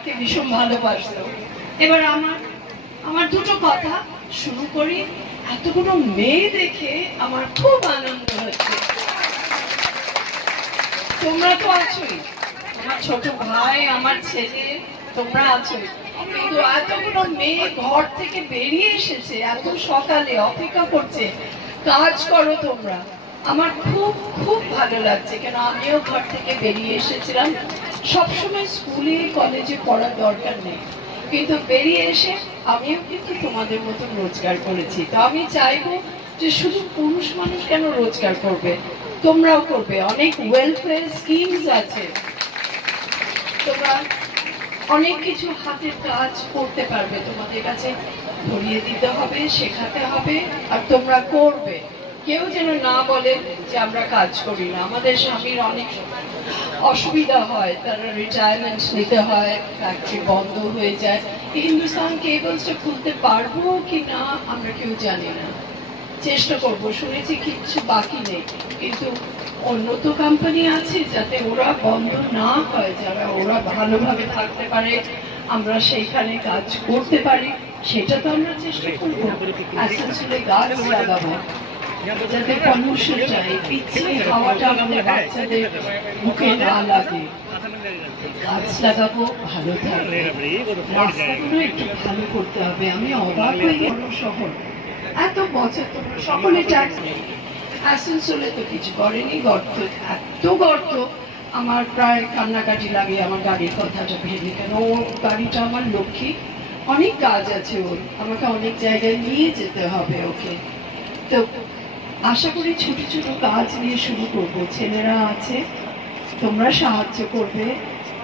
তাকে ভীষণ ভালোবাসতো। এবার আমার দুটো কথা শুরু করি। এতগুলো মেয়ে দেখে আমার খুব আনন্দ হচ্ছে। তোমরা তো আছোই, আমার ছোট ভাই, আমার ছেলে, তোমরা আছোই, কিন্তু এতগুলো মেয়ে ঘর থেকে বেরিয়ে এসেছে, এত সকালে অপেক্ষা করছে। কাজ করো তোমরা, আমার খুব খুব ভালো লাগছে। কেন আমিও ঘর থেকে বেরিয়ে এসেছিলাম। সবসময় স্কুলে কলেজে পড়ার দরকার নেই, কিন্তু বেরিয়ে এসে আমিও কিন্তু তোমাদের মতো রোজগার করেছি। তো আমি চাইবো যে শুধু পুরুষ মানুষ কেন রোজগার করবে, তোমরাও করবে। অনেক ওয়েলফেয়ার স্কিমস আছে, তোমরা অনেক কিছু হাতের কাজ করতে পারবে। তোমাদের কাছে ধরিয়ে দিতে হবে, শেখাতে হবে, আর তোমরা করবে। কেউ যেন না বলে যে আমরা কাজ করি না। আমাদের স্বামীর অনেক অসুবিধা হয়, তারা রিটায়ারমেন্ট নিতে হয়, ফ্যাক্টরি বন্ধ হয়ে যায়। হিন্দুস্তান কেবলসটা খুলতে পারবো কি না আমরা কেউ জানি না, চেষ্টা করবো। শুনেছি কিছু বাকি নেই, কিন্তু অন্য তো কোম্পানি আছে যাতে ওরা বন্ধ না হয়, যারা ওরা ভালোভাবে থাকতে পারে, আমরা সেইখানে কাজ করতে পারি, সেটা তো আমরা চেষ্টা করবো। আসানসোলে গাছ লাগাবো যাতে পলিউশনটা, এই পিচ্ছিল হাওয়াটা আমাদের বাচ্চাদের মুখে না লাগে। গাছ লাগাবো, ভালো থাকবে। রাস্তাগুলো একটু ভালো করতে হবে। আমি অবাক হয়ে গেল, শহর এত বছর তোমরা সকলে ট্যাক্স নেই, আসানসোলে তো কিছু করেনি। গর্ত, এত গর্ত, আমার প্রায় কান্নাকাটি লাগে আমার গাড়ির কথাটা ভেবে। কেন ওর গাড়িটা আমার লক্ষ্মী, অনেক কাজ আছে ওর, আমাকে অনেক জায়গায় নিয়ে যেতে হবে ওকে। তো আশা করি ছোট ছোট কাজ নিয়ে শুরু করব। ছেলেরা আছে, তোমরা সাহায্য করবে,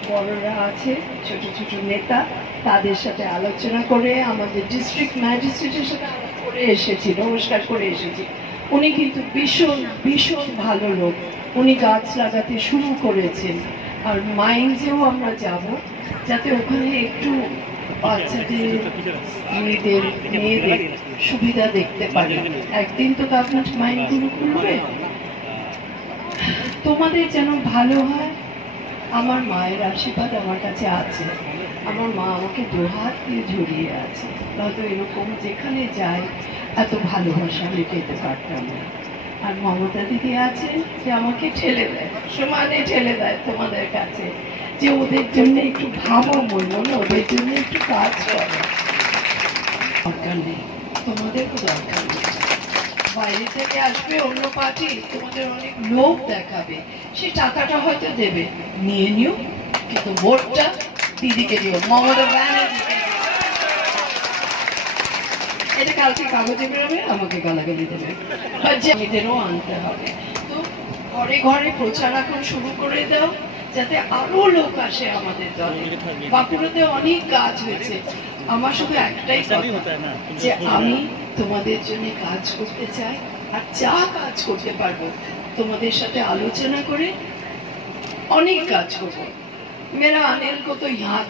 বড়রা আছে, ছোট ছোট নেতা, তাদের সাথে আলোচনা করে আমাদের ডিস্ট্রিক্ট ম্যাজিস্ট্রেটের সাথে আলাপ করে এসেছি, নমস্কার করে এসেছি। উনি কিন্তু ভীষণ ভীষণ ভালো লোক, উনি গাছ লাগাতে শুরু করেছেন। আর মাইন্সেও আমরা যাব, যাতে ওখানে একটু বাচ্চাদের, মেয়েদের সুবিধা দেখতে পারে। একদিন তো গভর্নমেন্ট মাইন্ডগুলো খুলবে, তোমাদের যেন ভালো হয়। আমার মায়ের আশীর্বাদ আমার কাছে আছে, আমার মা আমাকে দুহাত দিয়ে জড়িয়ে আছে, নয়তো এরকম যেখানে যাই এত ভালোবাসা আমি পেতে পারতাম না। আর মমতা দিদি আছে যে আমাকে ঠেলে দেয়, সমানে ঠেলে দেয় তোমাদের কাছে, যে ওদের জন্য একটু ভাবো মন, ওদের জন্য একটু কাজ করো। দরকার নেই, তোমাদেরও দরকার নেই। বাইরে থেকে আসবে অন্য পার্টি, তোমাদের অনেক লোভ দেখাবে, সেই টাকাটা হয়তো দেবে, নিয়ে নিও, কিন্তু ভোটটা দিদিকে দিও, মমতা ব্যানার্জিকে। এটা কালকে কাগজে বেরোবে, আমাকে গালাগালি দেবে, মেয়েদেরও আনতে হবে। তো ঘরে ঘরে প্রচার এখন শুরু করে দাও, যাতে আরো লোক আসে আমাদের দলে। বাঁকুড়াতে অনেক কাজ হয়েছে। আমার শুধু একটাই কথা, যে আমি তোমাদের জন্য কাজ করতে চাই, আর যা কাজ করতে পারবো তোমাদের সাথে আলোচনা করে অনেক কাজ করবো। মেরা अनिल को तो यहाँ